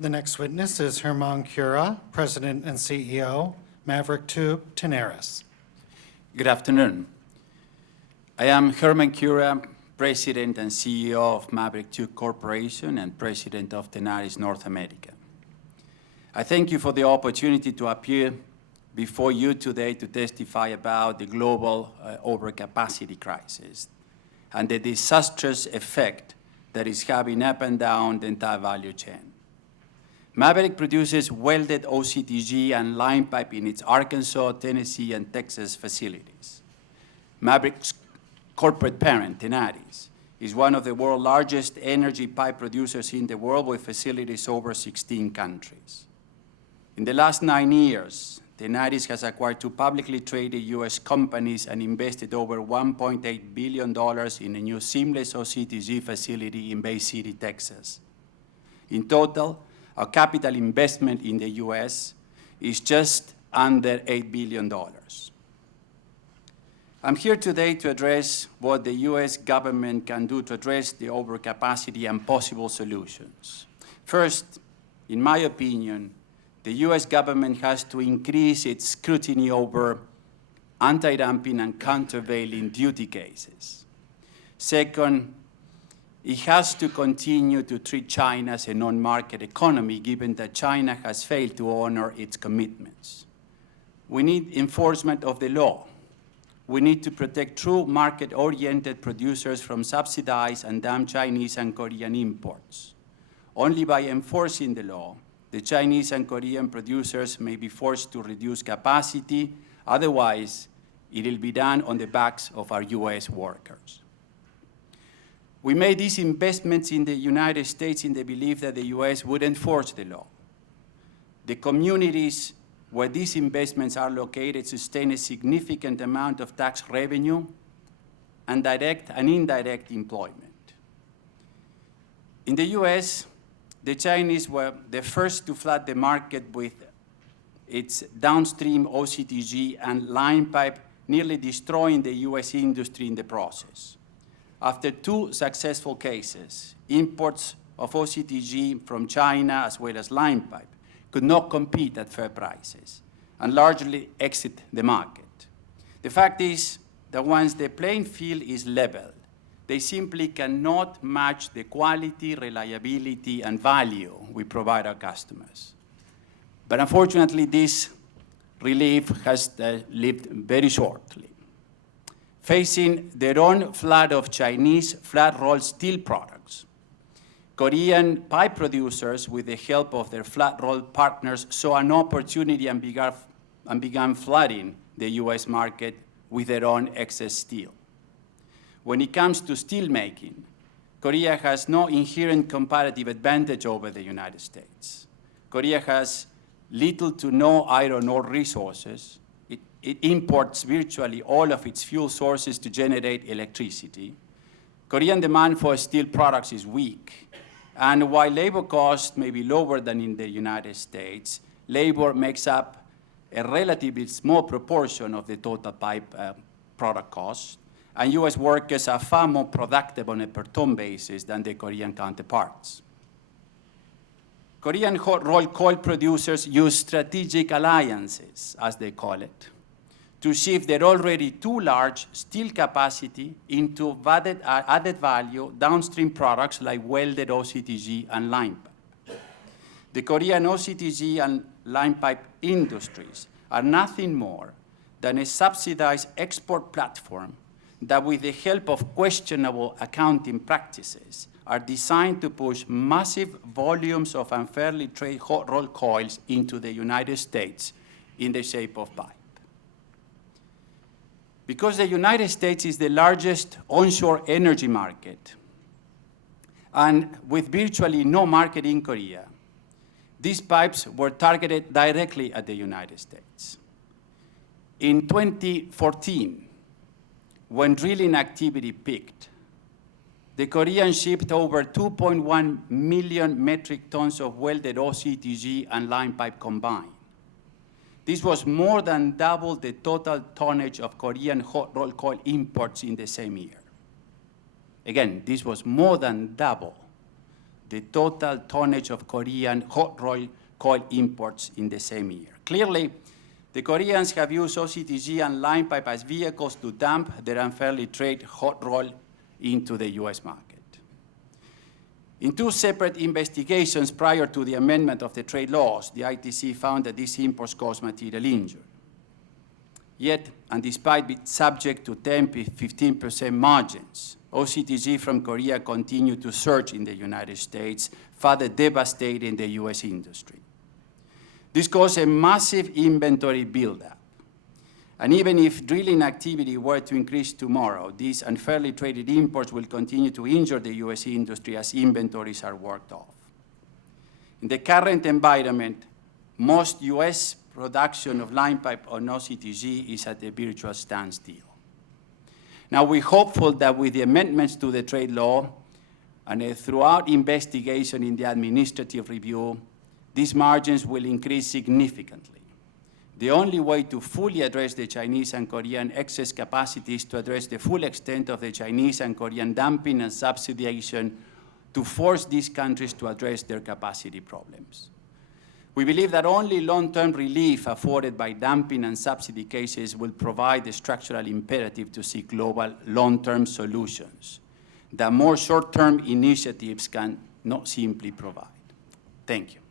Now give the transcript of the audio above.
The next witness is Curá, President and CEO, Maverick Tenaris. Good afternoon. I am Curá, President and CEO of Maverick Corporation and President of Tenaris North America. I thank you for the opportunity to appear before you today to testify about the global overcapacity crisis and the disastrous effect that is having up and down the entire value chain. Maverick produces welded OCTG and line pipe in its Arkansas, Tennessee, and Texas facilities. Maverick's corporate parent, Tenaris, is one of the world's largest energy pipe producers in the world with facilities over 16 countries. In the last 9 years, Tenaris has acquired 2 publicly traded U.S. companies and invested over $1.8 billion in a new seamless OCTG facility in Bay City, Texas. In total, our capital investment in the U.S. is just under $8 billion. I'm here today to address what the U.S. government can do to address the overcapacity and possible solutions. First, in my opinion, the U.S. government has to increase its scrutiny over anti-dumping and countervailing duty cases. Second, it has to continue to treat China as a non-market economy, given that China has failed to honor its commitments. We need enforcement of the law. We need to protect true market-oriented producers from subsidized and dumped Chinese and Korean imports. Only by enforcing the law, the Chinese and Korean producers may be forced to reduce capacity. Otherwise, it will be done on the backs of our U.S. workers. We made these investments in the United States in the belief that the U.S. would enforce the law. The communities where these investments are located sustain a significant amount of tax revenue and direct and indirect employment. In the U.S., the Chinese were the first to flood the market with its downstream OCTG and line pipe, nearly destroying the U.S. industry in the process. After 2 successful cases, imports of OCTG from China as well as line pipe could not compete at fair prices and largely exit the market. The fact is that once the playing field is leveled, they simply cannot match the quality, reliability, and value we provide our customers. But unfortunately, this relief has lived very shortly. Facing their own flood of Chinese flat-rolled steel products, Korean pipe producers, with the help of their flat-rolled partners, saw an opportunity and began flooding the U.S. market with their own excess steel. When it comes to steel making, Korea has no inherent comparative advantage over the United States. Korea has little to no iron ore resources. It imports virtually all of its fuel sources to generate electricity. Korean demand for steel products is weak. And while labor costs may be lower than in the United States, labor makes up a relatively small proportion of the total pipe product cost. And U.S. workers are far more productive on a per-ton basis than their Korean counterparts. Korean hot-rolled coil producers use strategic alliances, as they call it, to shift their already too large steel capacity into added value downstream products like welded OCTG and line pipe. The Korean OCTG and line pipe industries are nothing more than a subsidized export platform that, with the help of questionable accounting practices, are designed to push massive volumes of unfairly traded hot-rolled coils into the United States in the shape of pipe. Because the United States is the largest onshore energy market, and with virtually no market in Korea, these pipes were targeted directly at the United States. In 2014, when drilling activity peaked, the Koreans shipped over 2.1 million metric tons of welded OCTG and line pipe combined. This was more than double the total tonnage of Korean hot-rolled coil imports in the same year. Again, this was more than double the total tonnage of Korean hot rolled coil imports in the same year. Clearly, the Koreans have used OCTG and line pipe as vehicles to dump their unfairly traded hot roll into the US market. In two separate investigations prior to the amendment of the trade laws, the ITC found that these imports caused material injury. Yet, and despite being subject to 10–15% margins, OCTG from Korea continued to surge in the United States, further devastating the US industry. This caused a massive inventory buildup. And even if drilling activity were to increase tomorrow, these unfairly traded imports will continue to injure the US industry as inventories are worked off. In the current environment, most US production of line pipe on OCTG is at a virtual standstill. Now, we're hopeful that with the amendments to the trade law and a throughout investigation in the administrative review, these margins will increase significantly. The only way to fully address the Chinese and Korean excess capacity is to address the full extent of the Chinese and Korean dumping and subsidization to force these countries to address their capacity problems. We believe that only long-term relief afforded by dumping and subsidy cases will provide the structural imperative to seek global long-term solutions that more short-term initiatives can not simply provide. Thank you.